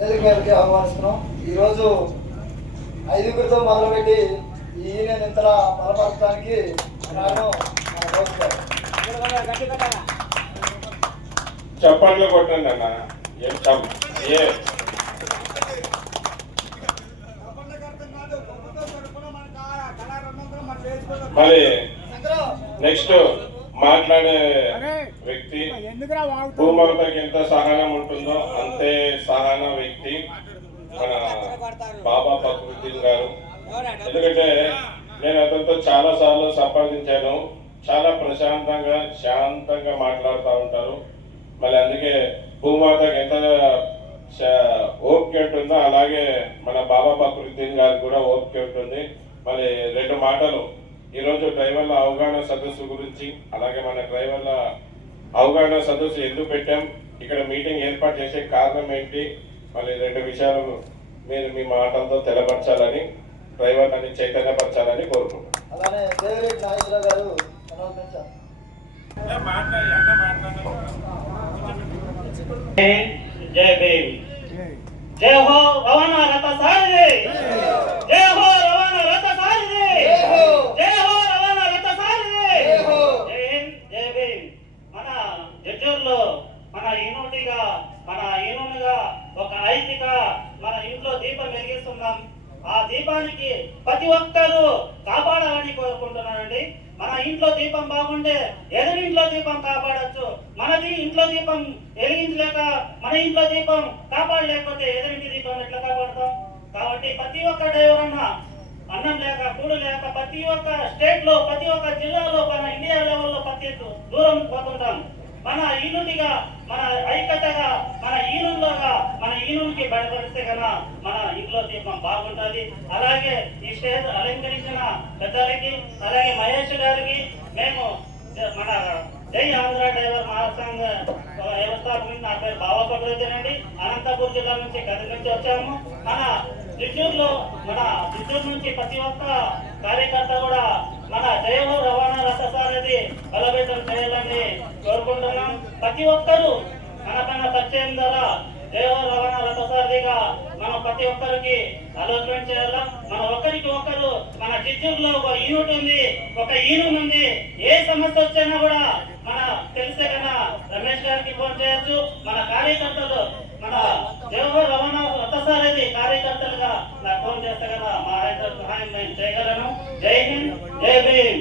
వేదిక మీదకి ఆహ్వానిస్తున్నాం. ఈరోజు ఐదుగురితో మొదలుపెట్టి ఈ యూనియన్ ఇంతలా బలపరచడానికి కారణం మన దోస్తు గారు. చప్పట్లు కొట్టండి అన్న. మరి నెక్స్ట్ మాట్లాడే వ్యక్తి భూమాతకి ఎంత సహనం ఉంటుందో అంతే సహన వ్యక్తి మన బాబా ఫక్రుద్దీన్ గారు. ఎందుకంటే నేను అతనితో చాలా సార్లు సంపాదించాను. చాలా ప్రశాంతంగా శాంతంగా మాట్లాడుతూ ఉంటారు. మళ్ళీ అందుకే భూమాతకి ఎంత ఓపిక ఉంటుందో అలాగే మన బాబా ఫక్రుద్దీన్ గారికి కూడా ఓపిక ఉంటుంది. మరి రెండు మాటలు ఈరోజు డ్రైవర్ల అవగాహన సదస్సు గురించి, అలాగే మన డ్రైవర్ల అవగాహన సదస్సు ఎందుకు పెట్టాం, ఇక్కడ మీటింగ్ ఏర్పాటు చేసే కారణం ఏంటి, మళ్ళీ రెండు విషయాలు మీరు మీ మాటలతో తెలపరచాలని, డ్రైవర్లని చైతన్యపరచాలని కోరుకుంటున్నాం. అలానే దేవిరెడ్డి నాగేశ్వరరావు గారు జై భీమ్, జై హో రవాణా రథ సారథి, జై హో రవాణా రథ సారథి, జై హో రవాణా రథ సారథి, జై హింద్, జై భీమ్. మన జడ్జూరులో మన యూనిటీగా మన యూనియన్గా ఒక ఐక్యత మన ఇంట్లో దీపం వెలిగిస్తున్నాం. ఆ దీపానికి ప్రతి ఒక్కరూ కాపాడాలని కోరుకుంటున్నానండి. మన ఇంట్లో దీపం బాగుంటే ఎదురింట్లో దీపం కాపాడచ్చు. మనది ఇంట్లో దీపం వెలిగించలేక మన ఇంట్లో దీపం కాపాడలేకపోతే ఎదురింటి దీపం ఎట్లా కాపాడతాం? కాబట్టి ప్రతి ఒక్క డ్రైవర్ అన్నం లేక కూడు లేక ప్రతి ఒక్క స్టేట్ లో ప్రతి ఒక్క జిల్లాలో మన ఇండియా లెవెల్లో ప్రతి దూరం పోతుంటాం. మన యూనిటీగా మన ఐక్యతగా మన యూనియన్లోగా మన యూనియన్కి బయటపడితే కదా మన ఇంట్లో దీపం బాగుంటుంది. అలాగే ఈ స్టేజ్ అలంకరించిన పెద్దలకి, అలాగే మహేష్ గారికి మేము మన జై ఆంధ్ర డ్రైవర్ మహాసంఘ వ్యవస్థాపకులు, నా పేరు బాబా ఫక్రుద్దీన్ అండి. అనంతపూర్ జిల్లా నుంచి గది నుంచి వచ్చాము. మన చిత్తూరులో మన చిత్తూరు నుంచి ప్రతి ఒక్క కార్యకర్త కూడా మన జై హో రవాణా రథ సారథి బలోపేతం చేయాలని కోరుకుంటున్నాం. ప్రతి ఒక్కరూ మన పరిచయం ద్వారా జై హో రవాణా రథ సారథిగా మనం ప్రతి ఒక్కరికి అలౌట్మెంట్ చేయాలా. మన ఒకరికి ఒకరు మన చిత్తూరులో ఒక యూనిట్ ఉంది, ఒక యూనియన్ ఉంది. ఏ సమస్య వచ్చినా కూడా మన తెలిసే కదా రమేష్ గారికి ఫోన్ చేయొచ్చు. మన కార్యకర్తలు మన జై హో రవాణా రథ సారథి కార్యకర్తలుగా నాకు ఫోన్ చేస్తే కదా మా సహాయం నేను చేయగలను. జై హింద్, జై భీమ్.